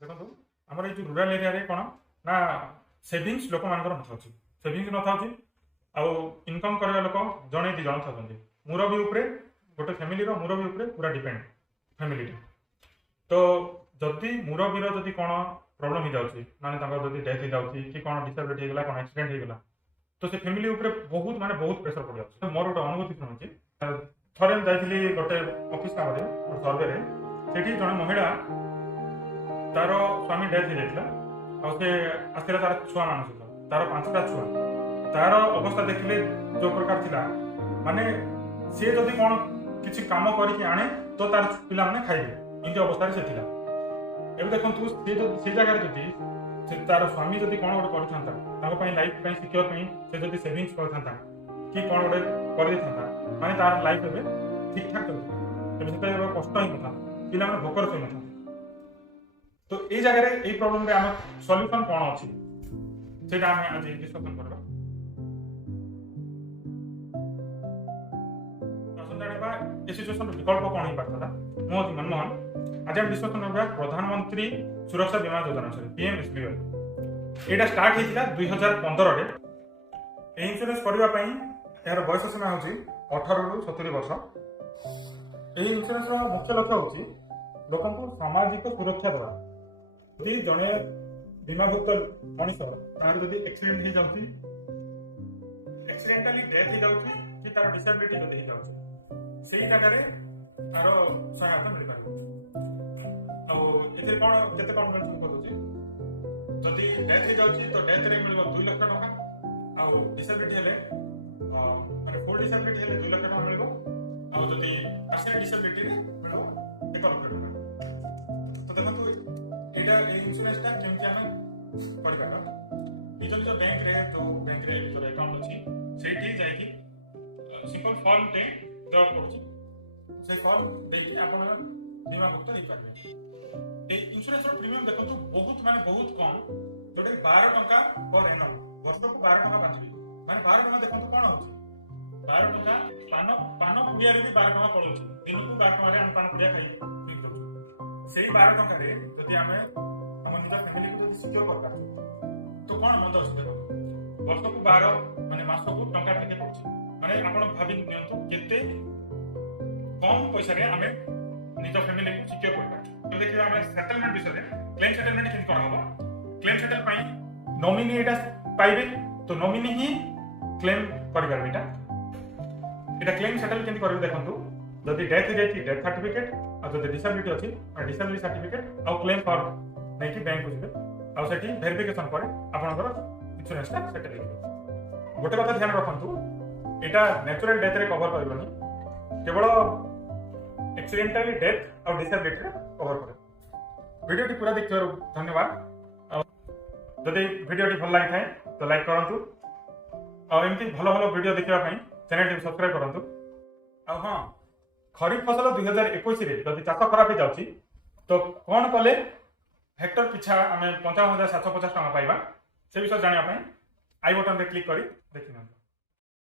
देखो आमर ये रूराल एरिया रे कौन ना सेविंग्स लोक मान नथाउछि सेविंग्स नथाउछि आउ इनकम करबा लोक जणे दी जण थाउछन्ति मुरबी उपरे गोटे फैमिली रो मुरबी उपरे पूरा डिपेंड फैमिली तो जदि मुरबी रो जदि कोन प्रॉब्लम हो जाउछि माने तांकर जदि डेथ हो जाउछि कि कोन डिसेबिलिटी हो गला कोन एक्सीडेंट हो गला तो से फैमिली उपरे बहुत प्रेशर पड़ जाउछि मोर गोटे अनुभूति सुनुछि थरे हम जाइथिली गोटे ऑफिस काम रे सर्वे रे सेठी जण महिला तार स्वामी डेथ हो जाइतिला आ से आस्ते तार छुआ मान सहित तार 5टा छुआ तार अवस्था देखिले जो प्रकार थिला माने सी जदि कौन किसी कम करके आने तो तार पिला माने खाइबे इनके अवस्था से थिला एबे देखंतु से जगह जदि से तार स्वामी जदि कौन गोटे करथांता ताको पई लाइफ पई सिक्योर पई से जदि सेविंग्स करथांता कि कौन गोटे कर देथांता माने तार लाइफ एबे ठीक ठाक चलता एबे सेटा कष्ट ही नथा पिला माने भोकर से नथा तो ए जगह रे ए प्रॉब्लम रे हम सॉल्यूशन कोन अछि सेटा हम आज डिस्कशन करबा सिचुएशन विकल्प कौन हो पाता मो मनमोहन आज हम डिस्कशन करबा प्रधानमंत्री सुरक्षा बीमा योजना पीएमएसबीवाई एटा स्टार्ट हेतिला 2015 रे ए इंश्योरेंस करबा पई यार बयस सीमा होची 18 रु 70 वर्ष ए इंश्योरेंस रो मुख्य लक्ष्य होची लोकन को सामाजिक सुरक्षा देवा यदि जने बीमाभुक्त मनीष तार जदि एक्सीडेंट हो जाउची एक्सीडेंटली डेथ हो जाउची कि तार डिसेबिलिटी जदि हो जाउची सेही जगह तार सहायता मिल पार कौन केते कौन मेंशन कर दोची जदि डेथ हो जाउची तो डेथ रे मिलबो 2 लाख टका आ डिसेबिलिटी हेले माने फुल डिसेबिलिटी हेले 2 लाख टका मिलबो आ जदि पार्शियल डिसेबिलिटी रे मिलबो 1 लाख टका तो देखो एटा ए इंश्योरेंस टा केमति हम करि पाबा ई जो बैंक रे जो अकाउंट अछि सेठी जाय कि सिंपल फॉर्म टे जॉब पड़ुछि से कॉल देखि आपण बीमा मुक्त हो पारबे ए इंश्योरेंस रो प्रीमियम देखो तो बहुत कम जोटे 12 टका पर एनम वर्ष को 12 टका बांचबे माने 12 टका देखो तो कोन होछि 12 टका पान पुडिया रे भी 12 टका पड़ुछि दिन को 12 टका रे हम पान पुडिया खाइ ठीक दउ सेही 12 टका रे जदि हमें हम निज फैमिली को जदि सिक्योर करबा तो कोन मन दस देखो वर्ष को 12 माने मास को टका टिके पड़ुछि माने आपण भाबि नियंतु केते कम पैसा रे हमें निज फैमिली को सिक्योर करबा तो देखिबा हमें सेटलमेंट विषय रे क्लेम सेटलमेंट किन कोन होबा क्लेम सेटल पई नॉमिनी एटा पाइबे तो नॉमिनी ही क्लेम करिबार एटा क्लेम सेटल किन करबे देखंतु जदि डेथ हो जाई डेथ सर्टिफिकेट आ जदि डिसेबिलिटी अछि आ डिसेबिलिटी सर्टिफिकेट आ क्लेम फॉर्म नै कि बैंक को जिबे आ सेठी वेरिफिकेशन करे आपनकर इंश्योरेंस टा सेटल हे गोटे कथा ध्यान रखंतु एटा नेचुरल डेथ रे कवर करबनी केवल एक्सीडेंटल डेथ और डिसेबिलिटी रे कवर करे वीडियो पूरा देखिबार धन्यवाद जदि वीडियो भल लगी थाए तो लाइक करंतु और एमती भलो भलो वीडियो देखिबा पई चैनल टी सब्सक्राइब करंतु आ हां खरीफ फसल 2021 रे जदि चाष खराब हो जाउची तो कोन कले हेक्टर पिछा हमें 55750 टका पाइबा से विषय जानिया पई आई बटन रे क्लिक करी देखिनंतु।